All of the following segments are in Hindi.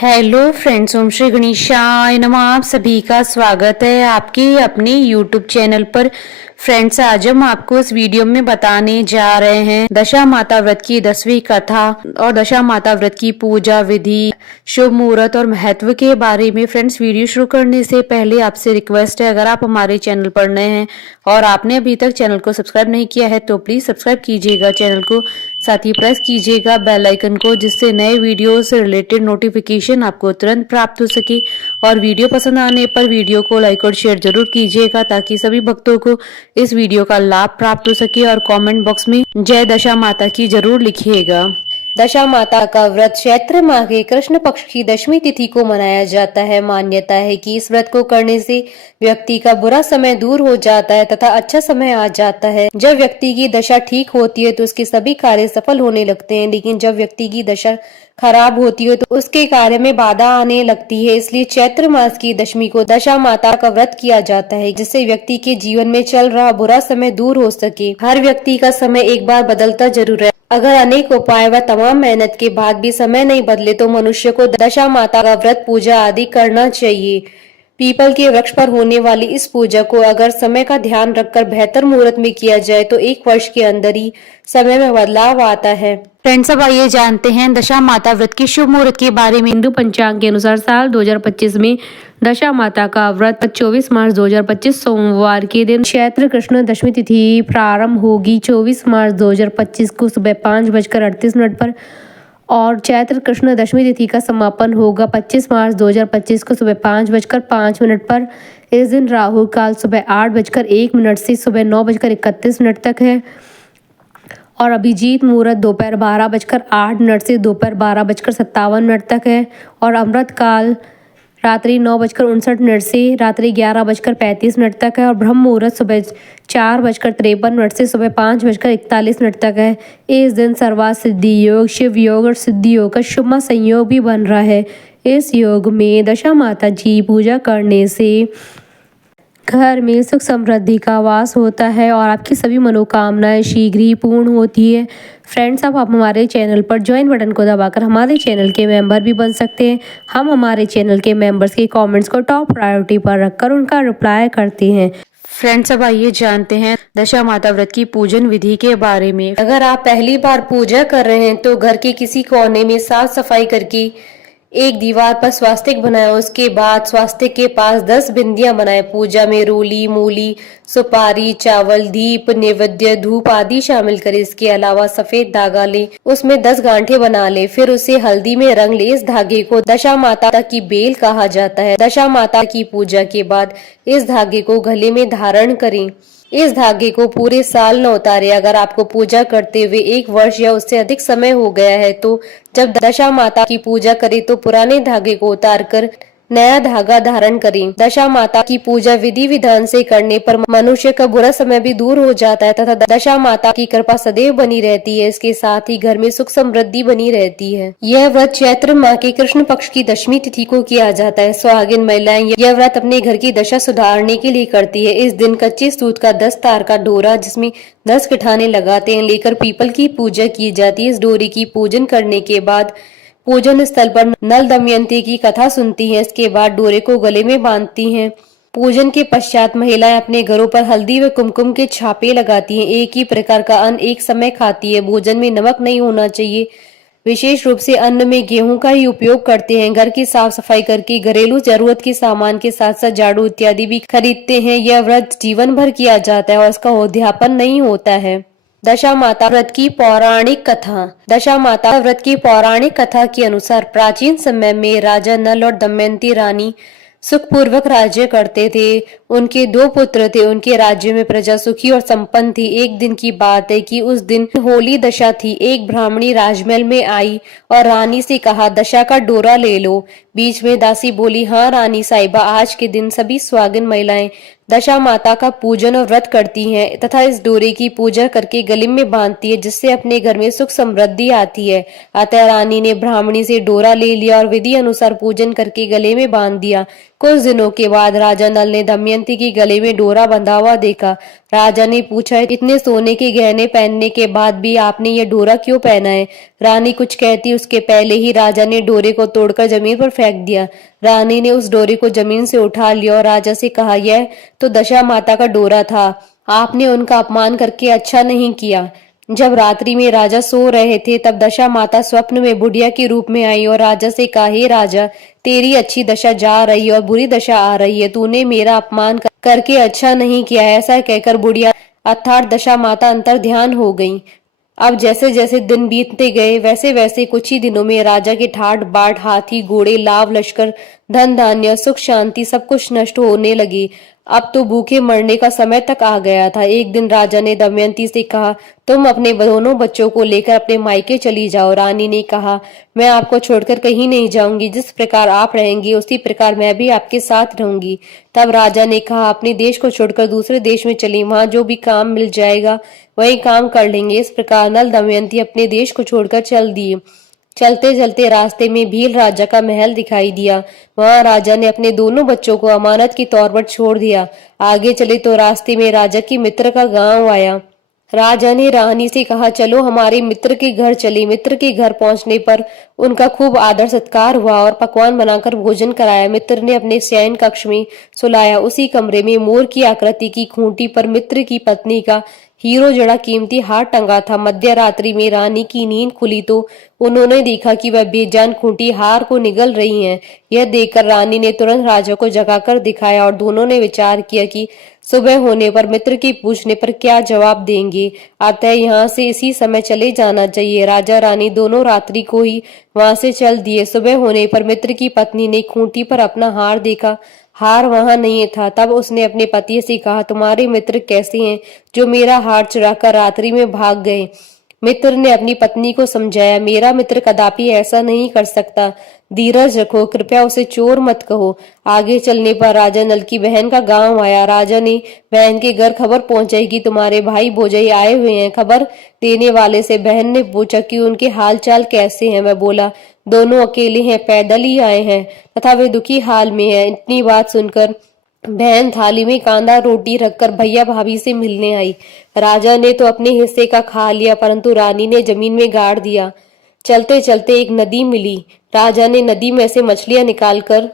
हेलो फ्रेंड्स, ओम श्री गणेशाय नमः। आप सभी का स्वागत है आपके अपने यूट्यूब चैनल पर। फ्रेंड्स, आज हम आपको इस वीडियो में बताने जा रहे हैं दशा माता व्रत की 10वीं कथा और दशा माता व्रत की पूजा विधि, शुभ मुहूर्त और महत्व के बारे में। फ्रेंड्स, वीडियो शुरू करने से पहले आपसे रिक्वेस्ट है, अगर आप हमारे चैनल पर नए हैं और आपने अभी तक चैनल को सब्सक्राइब नहीं किया है तो प्लीज सब्सक्राइब कीजिएगा चैनल को, साथ ही प्रेस कीजिएगा बेल आइकन को, जिससे नए वीडियो से रिलेटेड नोटिफिकेशन आपको तुरंत प्राप्त हो सके। और वीडियो पसंद आने पर वीडियो को लाइक और शेयर जरूर कीजिएगा ताकि सभी भक्तों को इस वीडियो का लाभ प्राप्त हो सके। और कमेंट बॉक्स में जय दशा माता की जरूर लिखिएगा। दशा माता का व्रत चैत्र माह के कृष्ण पक्ष की 10वीं तिथि को मनाया जाता है। मान्यता है कि इस व्रत को करने से व्यक्ति का बुरा समय दूर हो जाता है तथा अच्छा समय आ जाता है। जब व्यक्ति की दशा ठीक होती है तो उसके सभी कार्य सफल होने लगते हैं, लेकिन जब व्यक्ति की दशा खराब होती है तो उसके कार्य में बाधा आने लगती है। इसलिए चैत्र मास की 10वीं को दशा माता का व्रत किया जाता है, जिससे व्यक्ति के जीवन में चल रहा बुरा समय दूर हो सके। हर व्यक्ति का समय एक बार बदलता जरूर है। अगर अनेक उपाय व तमाम मेहनत के बाद भी समय नहीं बदले तो मनुष्य को दशा माता का व्रत पूजा आदि करना चाहिए। पीपल के वृक्ष पर होने वाली इस पूजा को अगर समय का ध्यान रखकर बेहतर मुहूर्त में किया जाए तो 1 वर्ष के अंदर ही समय में बदलाव आता है। फ्रेंड्स, अब आइए जानते हैं दशा माता व्रत के शुभ मुहूर्त के बारे में। हिंदू पंचांग के अनुसार साल 2025 में दशा माता का व्रत 24 मार्च 2025 सोमवार के दिन चैत्र कृष्ण दशमी तिथि प्रारंभ होगी। 24 मार्च 2025 को सुबह 5:38 पर और चैत्र कृष्ण दशमी तिथि का समापन होगा 25 मार्च 2025 को सुबह 5:05 पर। इस दिन राहु काल सुबह 8:01 से सुबह 9:31 तक है और अभिजीत मुहूर्त दोपहर 12:08 से दोपहर 12:57 तक है और अमृत काल रात्रि 9:59 से रात्रि 11:35 तक है और ब्रह्म मुहूर्त सुबह 4:53 से सुबह 5:41 तक है। इस दिन सर्वा सिद्धि योग, शिव योग और सिद्धि योग का शुभ संयोग भी बन रहा है। इस योग में दशा माता जी पूजा करने से घर में सुख समृद्धि का वास होता है और आपकी सभी मनोकामनाएं शीघ्र ही पूर्ण होती है। फ्रेंड्स, अब आप हमारे चैनल पर ज्वाइन बटन को दबाकर हमारे चैनल के मेंबर भी बन सकते हैं। हम हमारे चैनल के मेंबर्स के कमेंट्स को टॉप प्रायोरिटी पर रखकर उनका रिप्लाई करते हैं। फ्रेंड्स, अब आइए जानते हैं दशा माता व्रत की पूजन विधि के बारे में। अगर आप पहली बार पूजा कर रहे हैं तो घर के किसी कोने में साफ सफाई करके एक दीवार पर स्वास्तिक बनाए। उसके बाद स्वास्तिक के पास 10 बिंदियां बनाए। पूजा में रोली, मूली, सुपारी, चावल, दीप, नैवेद्य, धूप आदि शामिल करें। इसके अलावा सफेद धागा ले, उसमें 10 गांठें बना ले, फिर उसे हल्दी में रंग ले। इस धागे को दशा माता की बेल कहा जाता है। दशा माता की पूजा के बाद इस धागे को गले में धारण करें। इस धागे को पूरे साल न उतारे। अगर आपको पूजा करते हुए 1 वर्ष या उससे अधिक समय हो गया है तो जब दशा माता की पूजा करें तो पुराने धागे को उतारकर नया धागा धारण करें। दशा माता की पूजा विधि विधान से करने पर मनुष्य का बुरा समय भी दूर हो जाता है तथा दशा माता की कृपा सदैव बनी रहती है। इसके साथ ही घर में सुख समृद्धि बनी रहती है। यह व्रत चैत्र माह के कृष्ण पक्ष की 10वीं तिथि को किया जाता है। सुहागिन महिलाएं यह व्रत अपने घर की दशा सुधारने के लिए करती है। इस दिन कच्चे सूत का 10 तार का डोरा, जिसमें 10 किठाने लगाते हैं, लेकर पीपल की पूजा की जाती है। इस डोरे की पूजन करने के बाद पूजन स्थल पर नल दमयंती की कथा सुनती हैं। इसके बाद डोरे को गले में बांधती हैं। पूजन के पश्चात महिलाएं अपने घरों पर हल्दी व कुमकुम के छापे लगाती हैं। एक ही प्रकार का अन्न एक समय खाती है। भोजन में नमक नहीं होना चाहिए। विशेष रूप से अन्न में गेहूं का ही उपयोग करते हैं। घर की साफ सफाई करके घरेलू जरूरत के सामान के साथ साथ झाड़ू इत्यादि भी खरीदते हैं। यह व्रत जीवन भर किया जाता है और इसका उद्यापन नहीं होता है। दशा माता व्रत की पौराणिक कथा। दशा माता व्रत की पौराणिक कथा के अनुसार प्राचीन समय में राजा नल और दमयंती रानी सुखपूर्वक राज्य करते थे। उनके 2 पुत्र थे। उनके राज्य में प्रजा सुखी और संपन्न थी। एक दिन की बात है कि उस दिन होली दशा थी। एक ब्राह्मणी राजमहल में आई और रानी से कहा, दशा का डोरा ले लो। बीच में दासी बोली, हाँ रानी साहिबा, आज के दिन सभी सुहागिन महिलाएं दशा माता का पूजन और व्रत करती हैं तथा इस डोरे की पूजा करके गले में बांधती है, जिससे अपने घर में सुख समृद्धि आती है। अतः रानी ने ब्राह्मणी से डोरा ले लिया और विधि अनुसार पूजन करके गले में बांध दिया। कुछ दिनों के बाद राजा नल ने दमयंती के गले में डोरा बंधा हुआ देखा। राजा ने पूछा, इतने सोने के गहने पहनने के बाद भी आपने ये डोरा क्यों पहना है? रानी कुछ कहती उसके पहले ही राजा ने डोरे को तोड़कर जमीन पर फेंक दिया। रानी ने उस डोरे को जमीन से उठा लिया और राजा से कहा, यह तो दशा माता का डोरा था। आपने उनका अपमान करके अच्छा नहीं किया। जब रात्रि में राजा सो रहे थे तब दशा माता स्वप्न में बुढ़िया के रूप में आई और राजा से कहा, हे राजा, तेरी अच्छी दशा जा रही है और बुरी दशा आ रही है। तूने मेरा अपमान करके अच्छा नहीं किया। ऐसा कहकर बुढ़िया अर्थात दशा माता अंतर ध्यान हो गई। अब जैसे जैसे दिन बीतते गए वैसे वैसे कुछ ही दिनों में राजा के ठाट बाट, हाथी घोड़े, लाव लश्कर, धन धान्य, सुख शांति सब कुछ नष्ट होने लगे। अब तो भूखे मरने का समय तक आ गया था। एक दिन राजा ने दमयंती से कहा, तुम अपने दोनों बच्चों को लेकर अपने मायके चली जाओ। रानी ने कहा, मैं आपको छोड़कर कहीं नहीं जाऊंगी। जिस प्रकार आप रहेंगी उसी प्रकार मैं भी आपके साथ रहूंगी। तब राजा ने कहा, अपने देश को छोड़कर दूसरे देश में चली, वहां जो भी काम मिल जाएगा वही काम कर लेंगे। इस प्रकार नल दमयंती अपने देश को छोड़कर चल दिए। चलते चलते रास्ते में भील राजा का महल दिखाई दिया। वहां राजा ने अपने दोनों बच्चों को अमानत के तौर पर छोड़ दिया। आगे चले तो रास्ते में राजा की मित्र का गांव आया। राजा ने रानी से कहा, चलो हमारे मित्र के घर चले। मित्र के घर पहुंचने पर उनका खूब आदर सत्कार हुआ और पकवान बनाकर भोजन कराया। मित्र ने अपने शयन कक्ष में सुलाया। उसी कमरे में मोर की आकृति की खूंटी पर मित्र की पत्नी का हीरो जड़ा कीमती हार टंगा था। मध्य रात्रि में रानी की नींद खुली तो उन्होंने देखा कि वह बेजान खूंटी हार को निगल रही है। यह देखकर रानी ने तुरंत राजा को जगाकर दिखाया और दोनों ने विचार किया कि सुबह होने पर मित्र के पूछने पर क्या जवाब देंगे। अतः यहाँ से इसी समय चले जाना चाहिए। राजा रानी दोनों रात्रि को ही वहां से चल दिए। सुबह होने पर मित्र की पत्नी ने खूंटी पर अपना हार देखा। हार वहां नहीं था। तब उसने अपने पति से कहा, तुम्हारे मित्र कैसे हैं जो मेरा हार चुराकर रात्रि में भाग गए? मित्र ने अपनी पत्नी को समझाया, मेरा मित्र कदापि ऐसा नहीं कर सकता। धीरज रखो, कृपया उसे चोर मत कहो। आगे चलने पर राजा नल की बहन का गांव आया। राजा ने बहन के घर खबर पहुंचाई कि तुम्हारे भाई भोजाई आए हुए हैं। खबर देने वाले से बहन ने पूछा कि उनके हाल चाल कैसे हैं। वह बोला, दोनों अकेले हैं, पैदल ही आए हैं तथा वे दुखी हाल में हैं। इतनी बात सुनकर बहन थाली में कांदा रोटी रखकर भैया भाभी से मिलने आई। राजा ने तो अपने हिस्से का खा लिया परंतु रानी ने जमीन में गाड़ दिया। चलते चलते एक नदी मिली। राजा ने नदी में से मछलियां निकालकर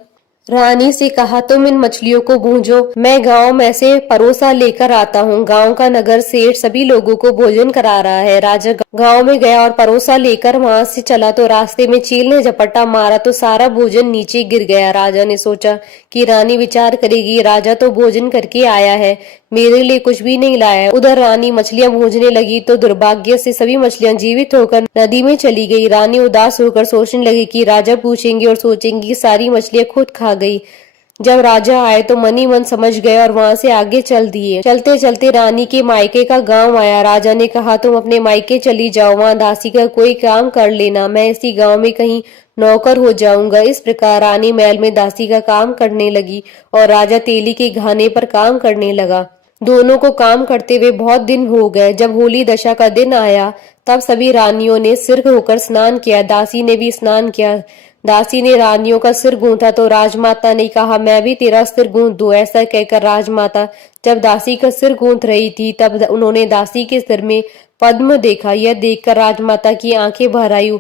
रानी से कहा, तुम इन मछलियों को भूंजो, मैं गांव में से परोसा लेकर आता हूँ। गांव का नगर सेठ सभी लोगों को भोजन करा रहा है। राजा गांव में गया और परोसा लेकर वहां से चला तो रास्ते में चील ने झपट्टा मारा तो सारा भोजन नीचे गिर गया। राजा ने सोचा कि रानी विचार करेगी, राजा तो भोजन करके आया है, मेरे लिए कुछ भी नहीं लाया। उधर रानी मछलियां भूंजने लगी तो दुर्भाग्य से सभी मछलियां जीवित होकर नदी में चली गई। रानी उदास होकर सोचने लगी कि राजा पूछेंगे और सोचेंगे कि सारी मछलियां खुद खा गई। जब राजा आए तो मन ही मन समझ गए और वहां से आगे चल दिए। चलते चलते रानी के मायके का गांव आया। राजा ने कहा, तुम अपने मायके चली जाओ, वहां दासी का कोई काम कर लेना, मैं इसी गांव में कहीं नौकर हो जाऊंगा। इस प्रकार रानी महल में दासी का काम करने लगी और राजा तेली के घाने पर काम करने लगा। दोनों को काम करते हुए बहुत दिन हो गए। जब होली दशा का दिन आया तब सभी रानियों ने सिर होकर स्नान किया। दासी ने भी स्नान किया। दासी ने रानियों का सिर गूंथा तो राजमाता ने कहा, मैं भी तेरा सिर गूंथ दूं। ऐसा कहकर राजमाता जब दासी का सिर गूंथ रही थी तब उन्होंने दासी के सिर में पद्म देखा। यह देखकर राजमाता की आंखें भर आई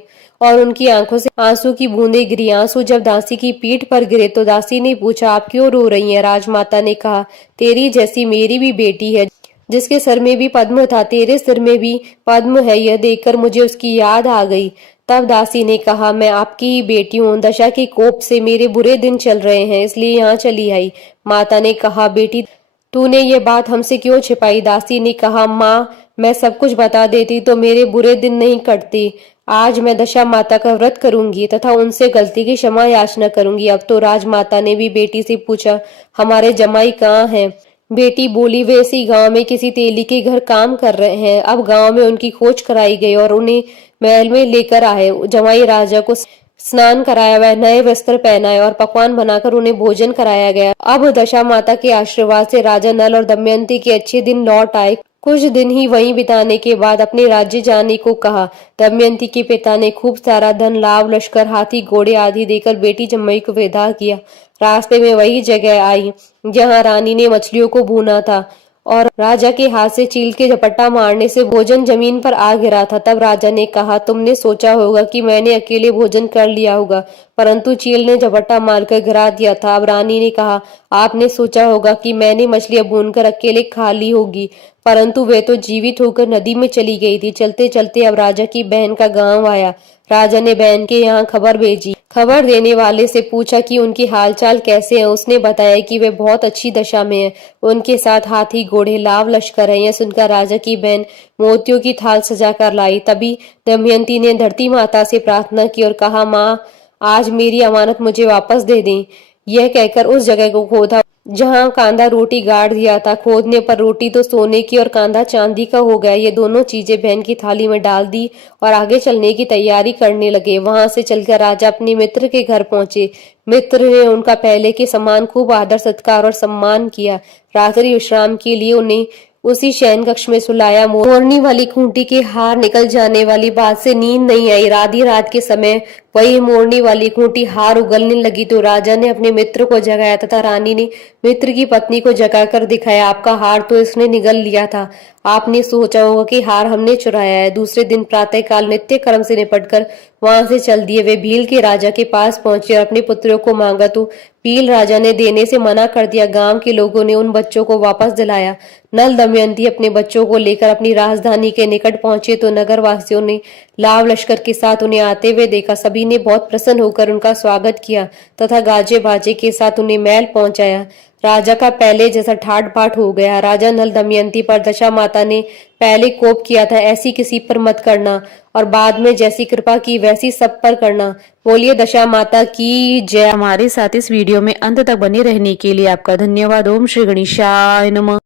और उनकी आंखों से आंसू की बूंदें गिरी। आंसू जब दासी की पीठ पर गिरे तो दासी ने पूछा, आप क्यों रो रही हैं? राजमाता ने कहा, तेरी जैसी मेरी भी बेटी है जिसके सर में भी पद्म था, तेरे सिर में भी पद्म है। यह देखकर मुझे उसकी याद आ गई। तब दासी ने कहा, मैं आपकी ही बेटी हूँ, दशा के कोप से मेरे बुरे दिन चल रहे हैं इसलिए यहाँ चली आई। माता ने कहा, बेटी तूने ये बात हमसे क्यों छिपाई? दासी ने कहा, माँ मैं सब कुछ बता देती तो मेरे बुरे दिन नहीं कटते। आज मैं दशा माता का व्रत करूंगी तथा उनसे गलती की क्षमा याचना करूंगी। अब तो राजमाता ने भी बेटी से पूछा, हमारे जमाई कहाँ हैं? बेटी बोली, वे इसी गांव में किसी तेली के घर काम कर रहे हैं। अब गांव में उनकी खोज कराई गई और उन्हें महल में लेकर आए। जमाई राजा को स्नान कराया, वह नए वस्त्र पहनाए और पकवान बनाकर उन्हें भोजन कराया गया। अब दशा माता के आशीर्वाद से राजा नल और दमयंती के अच्छे दिन लौट आए। कुछ दिन ही वहीं बिताने के बाद अपने राज्य जाने को कहा। दमयंती के पिता ने खूब सारा धन, लाव लश्कर, हाथी घोड़े आदि देकर बेटी जम्मई को विदा किया। रास्ते में वही जगह आई जहाँ रानी ने मछलियों को भूना था और राजा के हाथ से चील के झपट्टा मारने से भोजन जमीन पर आ गिरा था। तब राजा ने कहा, तुमने सोचा होगा कि मैंने अकेले भोजन कर लिया होगा, परंतु चील ने झपट्टा मारकर गिरा दिया था। अब रानी ने कहा, आपने सोचा होगा कि मैंने मछलियां भूनकर अकेले खा ली होगी, परंतु वे तो जीवित होकर नदी में चली गई थी। चलते चलते अब राजा की बहन का गांव आया। राजा ने बहन के यहाँ खबर भेजी। खबर देने वाले से पूछा कि उनकी हालचाल कैसे है। उसने बताया कि वे बहुत अच्छी दशा में है, उनके साथ हाथी घोड़े लाव लश्कर है। यह सुनकर राजा की बहन मोतियों की थाल सजा कर लाई। तभी दमयंती ने धरती माता से प्रार्थना की और कहा, माँ, आज मेरी अमानत मुझे वापस दे दें। यह कहकर उस जगह को खोदा जहां कांधा रोटी गाड़ दिया था। खोदने पर रोटी तो सोने की और कांधा चांदी का हो गया। ये दोनों चीजें बहन की थाली में डाल दी और आगे चलने की तैयारी करने लगे। वहां से चलकर राजा अपने मित्र के घर पहुंचे। मित्र ने उनका पहले के समान खूब आदर सत्कार और सम्मान किया। रात्रि विश्राम के लिए उन्हें उसी शयन कक्ष में सुलाया। मोरनी वाली खूंटी के हार निकल जाने वाली बात से नींद नहीं आई। आधी रात के समय वही मोरनी वाली खूंटी हार उगलने लगी तो राजा ने अपने मित्र को जगाया तथा रानी ने मित्र की पत्नी को जगाकर दिखाया, आपका हार तो इसने निगल लिया था। आपने सोचा होगा कि हार हमने चुराया है। दूसरे दिन प्रातःकाल नित्य कर्म से निपटकर वहां से चल दिए। वे भील के राजा के पास पहुंचे और अपने पुत्रों को मांगा तो भील राजा ने देने से मना कर दिया। गांव के लोगों ने उन बच्चों को वापस दिलाया। नल दमयंती अपने बच्चों को लेकर अपनी राजधानी के निकट पहुंचे तो नगर वासियों ने लाव लश्कर के साथ उन्हें आते हुए देखा। सभी ने बहुत प्रसन्न होकर उनका स्वागत किया तथा गाजे बाजे के साथ उन्हें महल पहुंचाया। राजा का पहले जैसा ठाट बाट हो गया। राजा नल दमयंती पर दशा माता ने पहले कोप किया था, ऐसी किसी पर मत करना, और बाद में जैसी कृपा की वैसी सब पर करना। बोलिए दशा माता की जय। हमारे साथ इस वीडियो में अंत तक बने रहने के लिए आपका धन्यवाद। ओम श्री गणेशाय नमः।